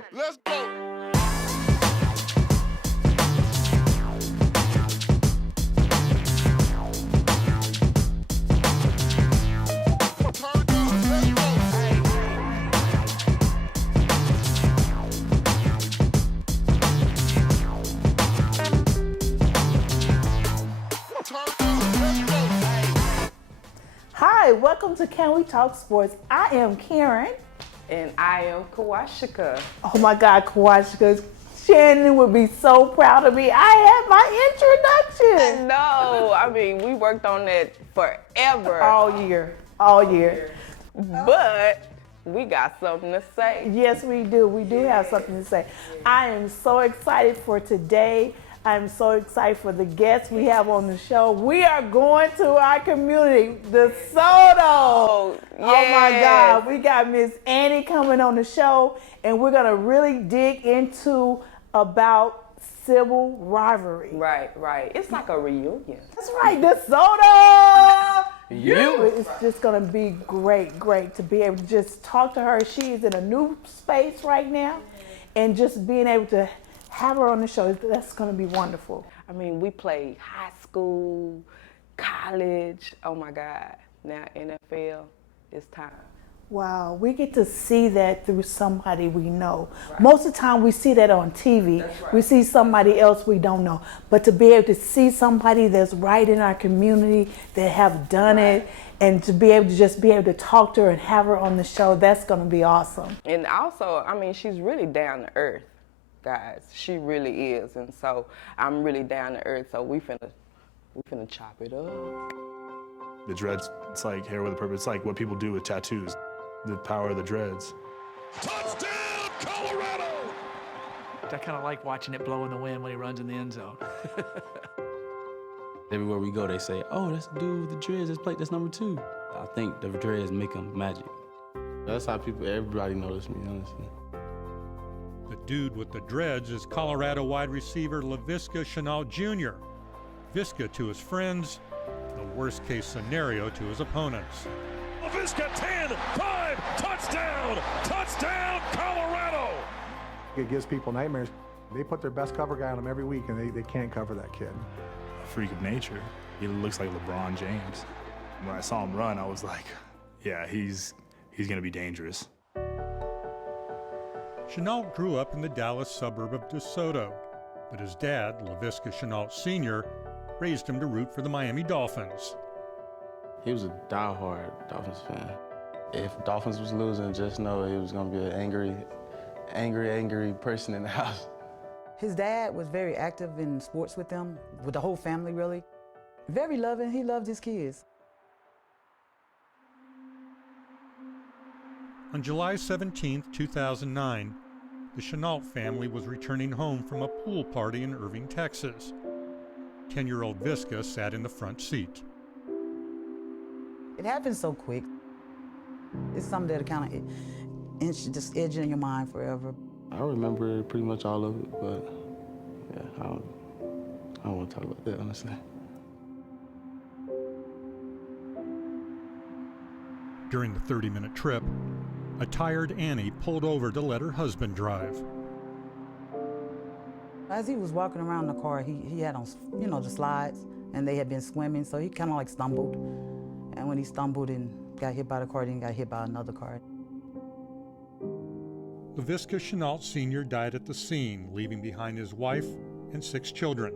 go. Let's go. Hi, welcome to Can We Talk Sports. I am Karen. And I am Kawashika. Oh my God, Kawashika. Shannon would be so proud of me. I had my introduction. No, I mean, we worked on that forever. All year. But we got something to say. Yes, we do. We do have something to say. I am so excited for today. I'm so excited for the guests we have on the show. We are going to our community, DeSoto. Yes. Oh my God, we got Miss Annie coming on the show, and we're gonna really dig into about civil rivalry. Right. It's like a reunion. That's right, DeSoto. You. It's just gonna be great to be able to just talk to her. She is in a new space right now, and just being able to have her on the show, that's gonna be wonderful. I mean, we played high school, college. Oh my God. Now NFL, it's time. Wow, we get to see that through somebody we know. Right. Most of the time we see that on TV. Right. We see somebody else we don't know. But to be able to see somebody that's right in our community that have done it, and to be able to just be able to talk to her and have her on the show, that's gonna be awesome. And also, I mean, she's really down to earth, guys. She really is. And so I'm really down to earth. So we finna chop it up. The dreads, it's like hair with a purpose. It's like what people do with tattoos. The power of the dreads. Touchdown, Colorado! I kind of like watching it blow in the wind when he runs in the end zone. Everywhere we go, they say, oh, that's the dude with the dreads, that's number 2. I think the dreads make them magic. That's how everybody noticed me, honestly. The dude with the dreads is Colorado wide receiver LaVisca Chenault Jr. Visca to his friends, the worst case scenario to his opponents. LaVisca 10, 5, touchdown, Colorado! It gives people nightmares. They put their best cover guy on him every week, and they can't cover that kid. A freak of nature. He looks like LeBron James. When I saw him run, I was like, yeah, he's gonna be dangerous. Chenault grew up in the Dallas suburb of DeSoto, but his dad, LaVisca Chenault Sr., raised him to root for the Miami Dolphins. He was a diehard Dolphins fan. If Dolphins was losing, just know he was gonna be an angry person in the house. His dad was very active in sports with them, with the whole family really. Very loving, he loved his kids. On July 17, 2009, the Chenault family was returning home from a pool party in Irving, Texas. 10-year-old Visca sat in the front seat. It happened so quick. It's something that kind of just edge in your mind forever. I remember pretty much all of it, but yeah, I don't want to talk about that, honestly. During the 30-minute trip, a tired Annie pulled over to let her husband drive. As he was walking around the car, he had on, the slides, and they had been swimming, so he kind of like stumbled. And when he stumbled and got hit by the car, then he got hit by another car. LaVisca Chenault Sr. died at the scene, leaving behind his wife and 6 children.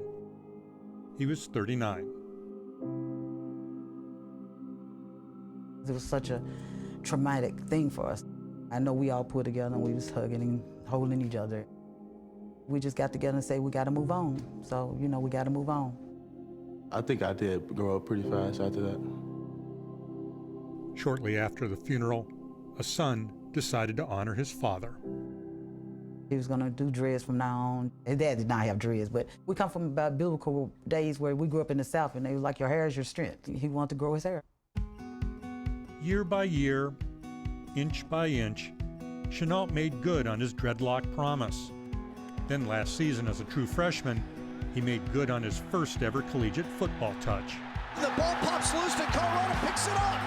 He was 39. It was such a traumatic thing for us. I know we all pulled together and we was hugging and holding each other. We just got together and said, we got to move on. So, we got to move on. I think I did grow up pretty fast after that. Shortly after the funeral, a son decided to honor his father. He was gonna do dreads from now on. His dad did not have dreads, but we come from about biblical days where we grew up in the South and they were like, your hair is your strength. He wanted to grow his hair. Year by year, inch by inch, Chenault made good on his dreadlock promise. Then last season as a true freshman, he made good on his first ever collegiate football touch. The ball pops loose and Colorado picks it up.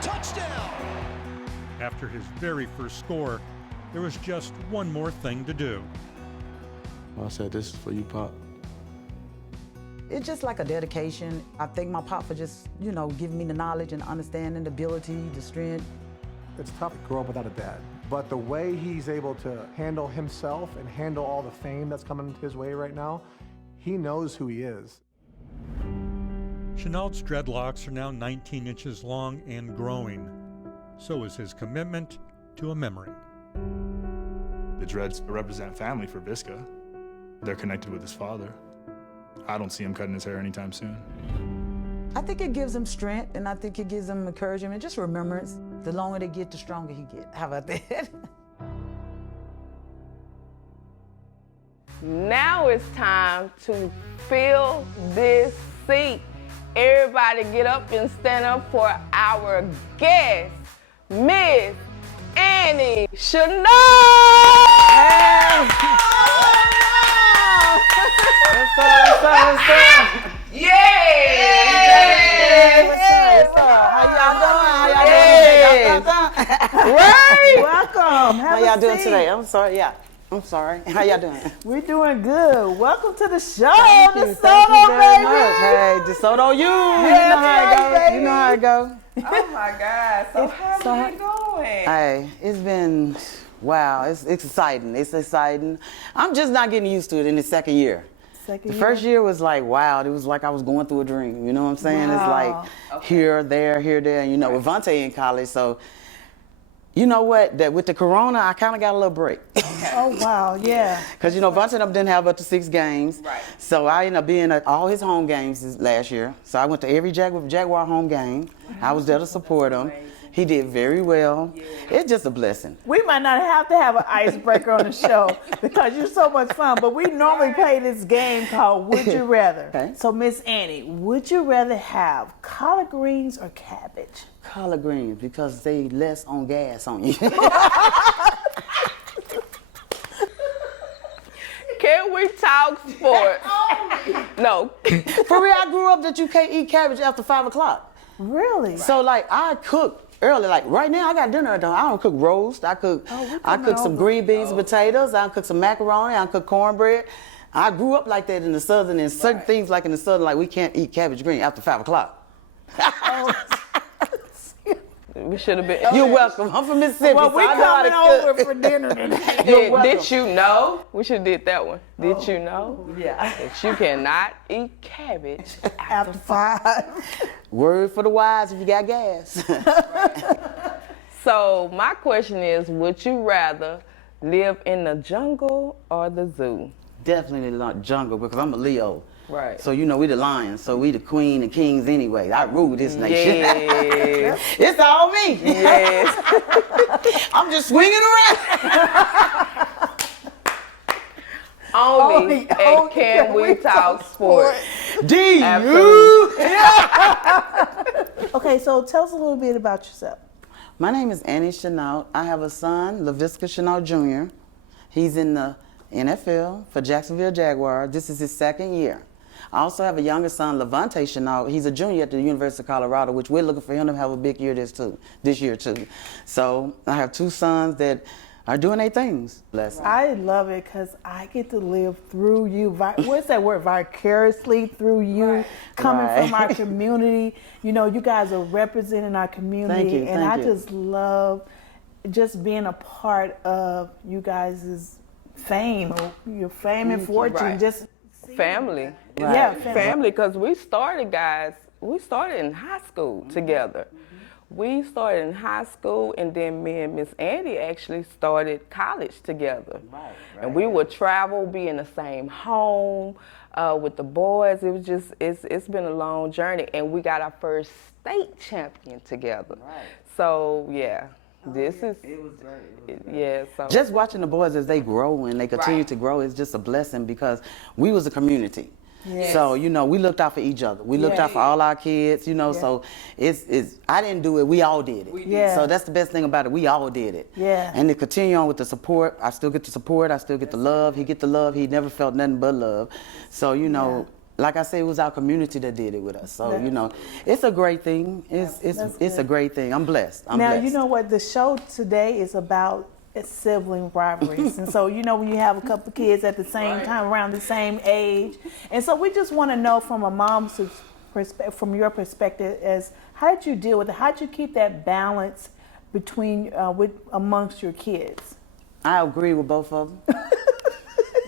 Touchdown! After his very first score, there was just one more thing to do. I said, this is for you, Pop. It's just like a dedication. I thank my pop for just, you know, giving me the knowledge and understanding, the ability, the strength. It's tough to grow up without a dad, but the way he's able to handle himself and handle all the fame that's coming his way right now, he knows who he is. Chenault's dreadlocks are now 19 inches long and growing. So is his commitment to a memory. The dreads represent family for Visca. They're connected with his father. I don't see him cutting his hair anytime soon. I think it gives him strength, and I think it gives him encouragement and just remembrance. The longer they get, the stronger he get. How about that? Now it's time to fill this seat. Everybody get up and stand up for our guest, Miss Annie Chenault! What's up? Yay! What's up? How y'all doing? Right? Welcome. How y'all doing today? I'm sorry. How y'all doing? We're doing good. Welcome to the show, Thank you DeSoto, very baby. much. Hey, DeSoto, you. Yes, right, You know how it go. Oh my God, so how's it going? Hey, it's been, wow, it's exciting. It's exciting. I'm just not getting used to it in the second year. The first year was like, wow, it was like I was going through a dream. You know what I'm saying? Wow. It's like here, there, and you know, with Vontae in college, so you know what? That with the corona, I kind of got a little break. Oh, wow, yeah. Because, you know, Vontae didn't have up to 6 games. Right. So I ended up being at all his home games last year. So I went to every Jaguar home game. I was there to support him. He did very well. Yeah. It's just a blessing. We might not have to have an icebreaker on the show because you're so much fun, but we normally play this game called Would You Rather. Okay. So, Miss Annie, would you rather have collard greens or cabbage? Collard greens, because they less on gas on you. Can we talk sports? No. For real, I grew up that you can't eat cabbage after 5 o'clock. Really? So, like, I cook early. Like, right now, I got dinner at home. I don't cook roast. I cook some green beans and potatoes. I cook some macaroni. I cook cornbread. I grew up like that in the Southern, and certain things like in the Southern, like we can't eat cabbage green after 5 o'clock. We should have been. You're welcome. I'm from Mississippi. Well, so we I know how to coming over cook. for dinner today. Did you know? We should have did that one. Did you know? Yeah. That you cannot eat cabbage After 5. Word for the wise if you got gas. So my question is, would you rather live in the jungle or the zoo? Definitely not jungle, because I'm a Leo. Right. So, you know, we the lions, so we the queen and kings anyway. I rule this nation. Yes. It's all me. Yes. I'm just swinging around. Only at Can We Talk Sports. D-U. Okay, so tell us a little bit about yourself. My name is Annie Chenault. I have a son, LaVisca Chenault Jr. He's in the NFL for Jacksonville Jaguars. This is his 2nd year. I also have a younger son, Levante Chenault. He's a junior at the University of Colorado, which we're looking for him to have a big year this year too. So I have 2 sons that are doing their things. Bless them. I love it because I get to live through you. What's that word? Vicariously through you, coming from our community. You know, you guys are representing our community. Thank you. Just love just being a part of you guys' fame, or your fame and fortune. Right. Just Family. Right. Yeah, Family, because we started in high school together. We started in high school, and then me and Miss Andy actually started college together. Right. And we would travel, be in the same home with the boys. It was just, it's been a long journey, and we got our first state champion together. Right. So, yeah. This is, It was great. yeah, so. Just watching the boys as they grow and they continue to grow is just a blessing, because we was a community. Yes. So, you know, we looked out for each other. We looked out for all our kids, you know, so it's I didn't do it, we all did it. Yeah. So that's the best thing about it, we all did it. Yeah. And to continue on with the support, I still get the support, I still get the love, he get the love, he never felt nothing but love. So, you know, like I said, it was our community that did it with us. So, you know, it's a great thing. It's a great thing. I'm blessed. I'm now, blessed. you know what? The show today is about sibling rivalries. And so, you know, when you have a couple of kids at the same time, around the same age. And so we just want to know from a mom's perspective, from your perspective, as how did you deal with it? How did you keep that balance between, amongst your kids? I agree with both of them.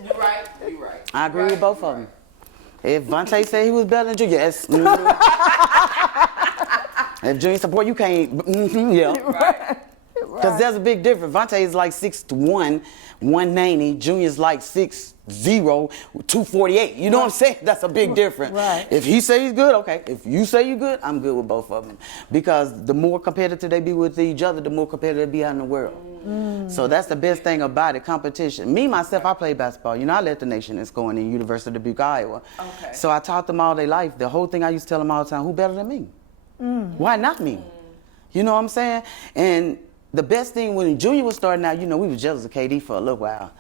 You're right. You're right. I agree with both of them. If Vontae said he was better than Junior, yes. If Junior support, you can't. Yeah. Right. Because there's a big difference. Vontae is like 6'1", 190. Junior's like 6'0", 248. You know what I'm saying? That's a big difference. Right. If he say he's good, okay. If you say you're good, I'm good with both of them. Because the more competitive they be with each other, the more competitive they be out in the world. So that's the best thing about it, competition. Me, myself, I play basketball. You know, I led the nation in scoring in University of Dubuque, Iowa. Okay. So I taught them all their life. The whole thing I used to tell them all the time, who better than me? Why not me? You know what I'm saying? And the best thing when Junior was starting out, you know, we was jealous of KD for a little while.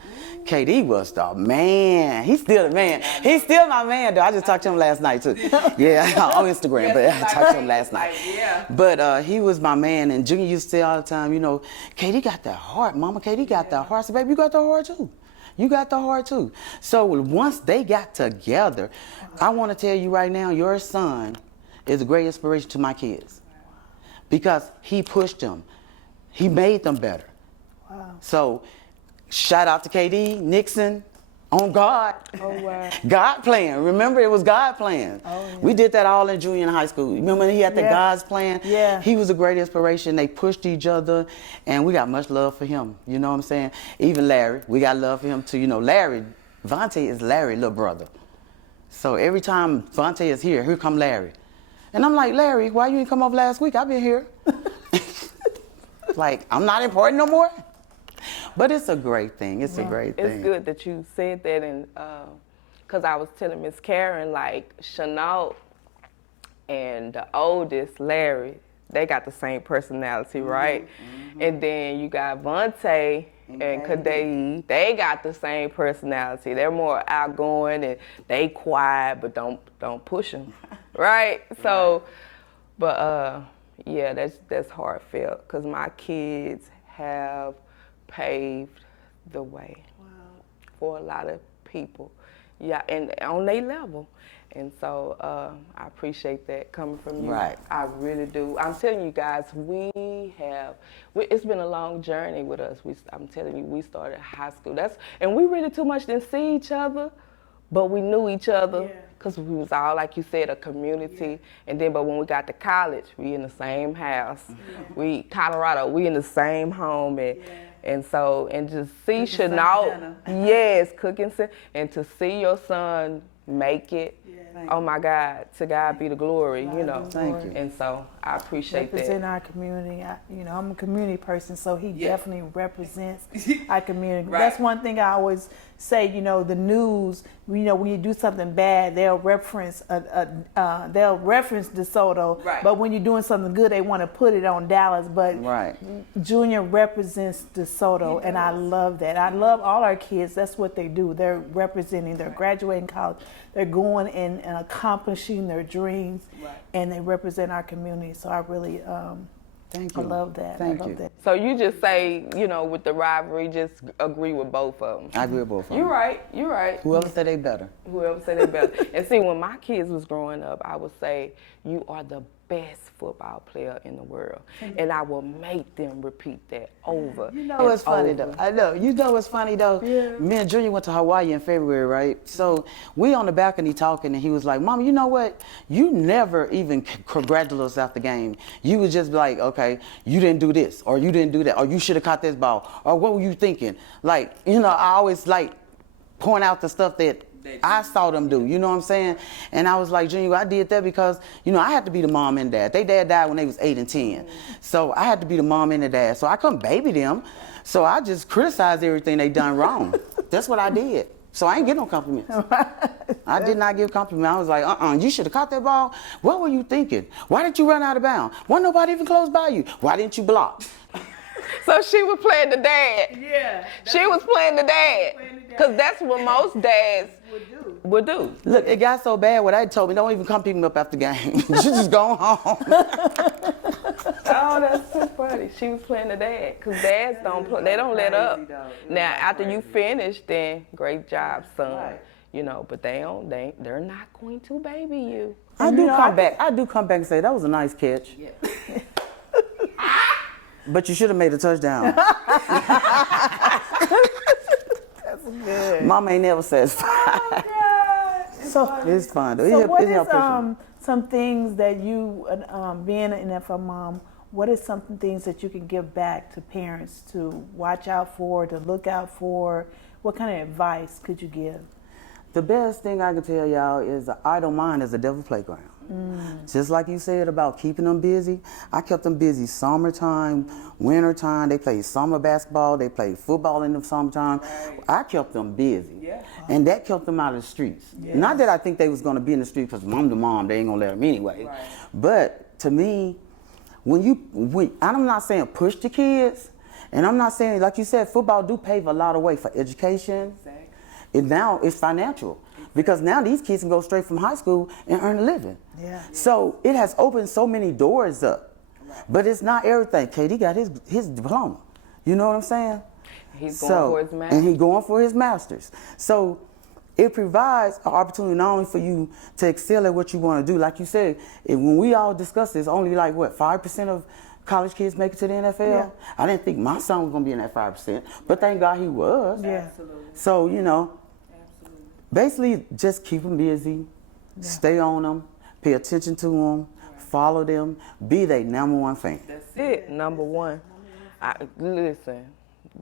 KD was the man. He's still the man. He's still my man, though. I just talked to him last night, too. Yeah, on Instagram, but I talked to him last night. But he was my man, and Junior used to say all the time, you know, KD got that heart, Mama. KD got that heart. I said, baby, you got the heart, too. You got the heart, too. So once they got together, I want to tell you right now, your son is a great inspiration to my kids because he pushed them. He made them better. Wow. So, shout out to KD, Nixon, on God. Oh, wow. God plan. Remember, it was God plan. Oh, yeah. We did that all in junior and high school. Remember he had the God's plan? Yeah. He was a great inspiration. They pushed each other, and we got much love for him. You know what I'm saying? Even Larry, we got love for him too. You know, Larry, Vontae is Larry's little brother. So every time Vontae is here come Larry. And I'm like, Larry, why you didn't come up last week? I've been here. Like, I'm not important no more. But it's a great thing. It's a great thing. It's good that you said that, and because I was telling Miss Karen, like, Chenault and the oldest, Larry, they got the same personality, right? And then you got Vontae and Kadeem, they got the same personality. They're more outgoing and they quiet, but don't push them, right? So, but yeah, that's heartfelt because my kids have paved the way for a lot of people, yeah, and on their level. And so I appreciate that coming from you. Right. I really do. I'm telling you guys, it's been a long journey with us. I'm telling you, we started high school. And we really too much didn't see each other, but we knew each other because we was all, like you said, a community. And then, but when we got to college, we in the same house. Colorado, we in the same home. And so, and just see Chenault, cooking, and to see your son make it, oh my God, to God be the glory, you know. Thank you. And so I appreciate that. Represent our community. I'm a community person, so he definitely represents our community. That's one thing I always say, the news, when you do something bad, they'll reference DeSoto, but when you're doing something good, they want to put it on Dallas. But Junior represents DeSoto, and I love that. I love all our kids. That's what they do. They're representing, they're graduating college, they're going and accomplishing their dreams, and they represent our community. So I really Thank you. I love that. Thank I love you. that. So you just say, with the rivalry, just agree with both of them. I agree with both of them. You're right. Whoever said they better. Whoever said they better. And see, when my kids was growing up, I would say, you are the best football player in the world. And I will make them repeat that over. It's funny though. I know. What's funny though? Yeah. Me and Junior went to Hawaii in February, right? So we on the balcony talking, and he was like, Mama, you know what? You never even congratulated us after the game. You was just like, okay, you didn't do this, or you didn't do that, or you should have caught this ball, or what were you thinking? Like, I always point out the stuff that I saw them do, you know what I'm saying? And I was like, Junior, I did that because, I had to be the mom and dad. They dad died when they was 8 and 10. So I had to be the mom and the dad. So I couldn't baby them. So I just criticized everything they done wrong. That's what I did. So I ain't get no compliments. I did not give compliments. I was like, you should have caught that ball. What were you thinking? Why did you run out of bounds? Wasn't nobody even close by you. Why didn't you block? So she was playing the dad. Yeah. She was playing the dad. Because that's what most dads would do. Look, it got so bad what I told me, don't even come pick me up after the game. You just go home. Oh, that's so funny. She was playing the dad. Because dads don't play, they don't let up. Now, after you finish, then great job, son. You know, but they're not going to baby you. I do come back and say, that was a nice catch. Yeah. But you should have made a touchdown. That's good. Mama ain't never satisfied. Oh, so it's fun though. So what is some things that you, being an NFL mom, what is some things that you can give back to parents to watch out for, to look out for? What kind of advice could you give? The best thing I can tell y'all is an idle mind is a devil playground. Just like you said about keeping them busy, I kept them busy summertime, wintertime. They played summer basketball, they played football in the summertime. I kept them busy, and that kept them out of the streets. Not that I think they was going to be in the street because mom to mom, they ain't going to let them anyway. But to me, I'm not saying push the kids, and I'm not saying, like you said, football do pave a lot of way for education. And now it's financial. Because now these kids can go straight from high school and earn a living. So it has opened so many doors up. But it's not everything. KD got his diploma. You know what I'm saying? He's going for his master's. And he's going for his master's. So it provides an opportunity not only for you to excel at what you want to do. Like you said, when we all discussed this, only like, 5% of college kids make it to the NFL? I didn't think my son was going to be in that 5%. But thank God he was. So, you know, basically, just keep them busy, stay on them, pay attention to them, follow them, be their number one fan. That's it, number one. Listen,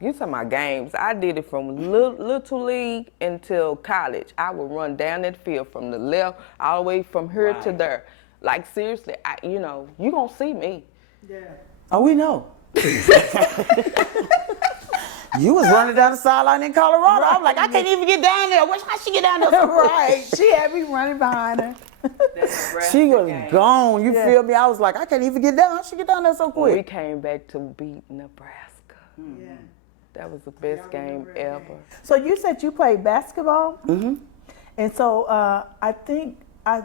you talking about games. I did it from little league until college. I would run down that field from the left all the way from here to there. Like, seriously, you know, you gonna see me. Oh, we know. You was running down the sideline in Colorado. I'm like, I can't even get down there. How she get down there so quick? She had me running behind her. She was gone. You feel me? I was like, I can't even get down. How she get down there so quick? We came back to beat Nebraska. That was the best game ever. So you said you played basketball? And so I think I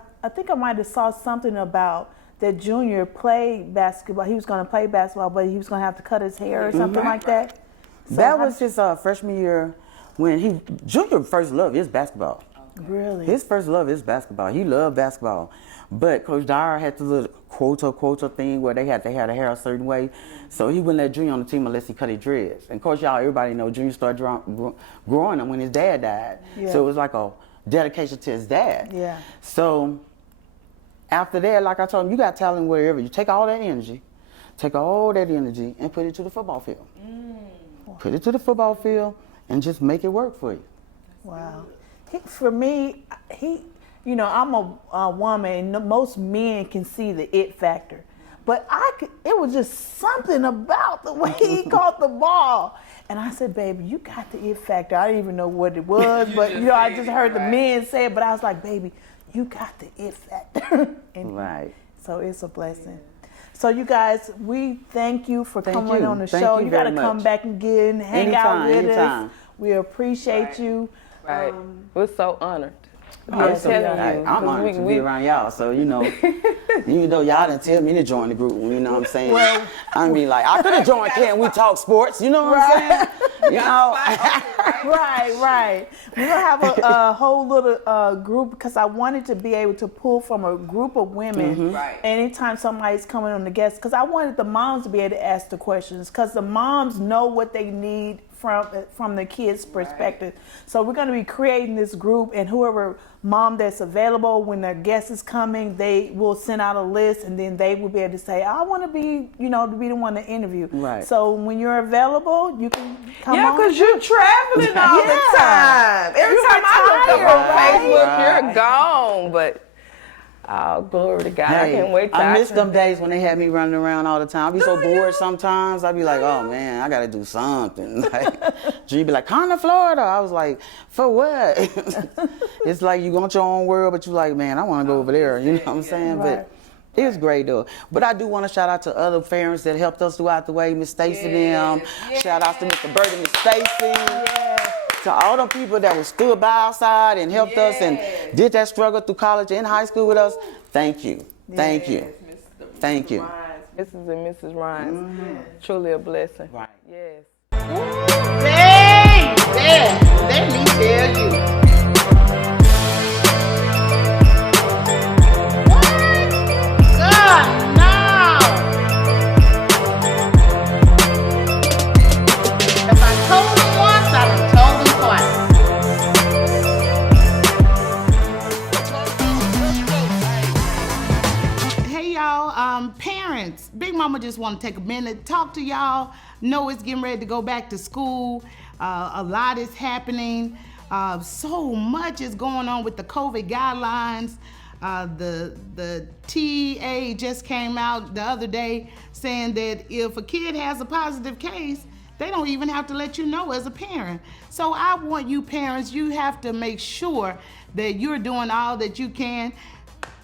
might have saw something about that Junior played basketball. He was going to play basketball, but he was going to have to cut his hair or something like that. So that was his freshman year when Junior first love is basketball. Really? His first love is basketball. He loved basketball. But Coach Dyer had the little quota thing where they had to have the hair a certain way. So he wouldn't let Junior on the team unless he cut his dreads. And of course, everybody know Junior started growing them when his dad died. So it was like a dedication to his dad. So after that, like I told him, you got talent wherever. You take all that energy and put it to the football field. Put it to the football field and just make it work for you. Wow. For me, you know, I'm a woman, and most men can see the it factor. But it was just something about the way he caught the ball. And I said, baby, you got the it factor. I didn't even know what it was, but you know, I just heard the men say it, but I was like, baby, you got the it factor. So it's a blessing. So you guys, we thank you for coming on the show. You got to come back and hang out with us. We appreciate you. We're so honored. I'm honored to be around y'all. So, you know, even though y'all didn't tell me to join the group, you know what I'm saying? Well, I mean, like, I could have joined Can We Talk Sports, you know what I'm saying? You know? Right. We're going to have a whole little group because I wanted to be able to pull from a group of women anytime somebody's coming on the guest, because I wanted the moms to be able to ask the questions because the moms know what they need from the kids' perspective. So we're going to be creating this group, and whoever mom that's available when their guest is coming, they will send out a list, and then they will be able to say, I want to be, you know, to be the one to interview. So when you're available, you can come on. because you're traveling all the time. Every time I look up on Facebook, you're gone. But oh, glory to God. I can't wait to I miss them days when they had me running around all the time. I'd be so bored sometimes. I'd be like, oh, man, I got to do something. Like, G be like, come to Florida. I was like, for what? It's like you want your own world, but you're like, man, I want to go over there. You know what I'm saying? But It was great though. But I do want to shout out to other parents that helped us throughout the way, Miss Stacy them. Shout out to Mr. Burt and Miss Stacy. To all the people that was stood by our side and helped us and did that struggle through college and high school with us. Thank you. Thank you. Thank you. Mrs. and Mrs. Rhines. Truly a blessing. Right. Yes. Baby, let me tell you. Parents, Big Mama just want to take a minute, talk to y'all. Know it's getting ready to go back to school. A lot is happening. So much is going on with the COVID guidelines. The TA just came out the other day saying that if a kid has a positive case, they don't even have to let you know as a parent. So I want you parents, you have to make sure that you're doing all that you can.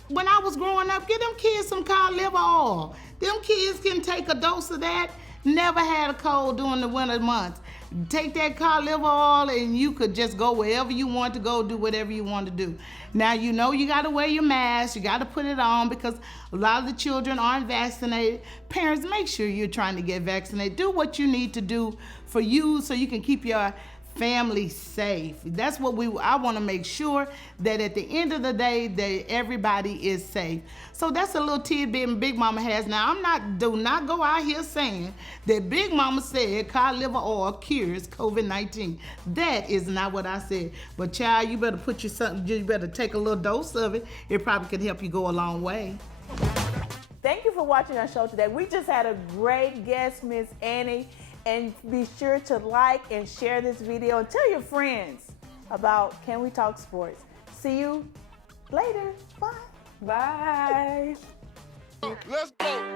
When I was growing up, give them kids some cod liver oil. Them kids can take a dose of that. Never had a cold during the winter months. Take that cod liver oil and you could just go wherever you want to go, do whatever you want to do. Now you know you gotta wear your mask, you gotta put it on because a lot of the children aren't vaccinated. Parents, make sure you're trying to get vaccinated. Do what you need to do for you so you can keep your family safe. That's what I want to make sure that at the end of the day that everybody is safe. So that's a little tidbit Big Mama has. Now do not go out here saying that Big Mama said cod liver oil cures COVID-19. That is not what I said. But child, you better you better take a little dose of it. It probably could help you go a long way. Thank you for watching our show today. We just had a great guest, Miss Annie. And be sure to like and share this video and tell your friends about Can We Talk Sports. See you later. Bye. Bye. Let's go.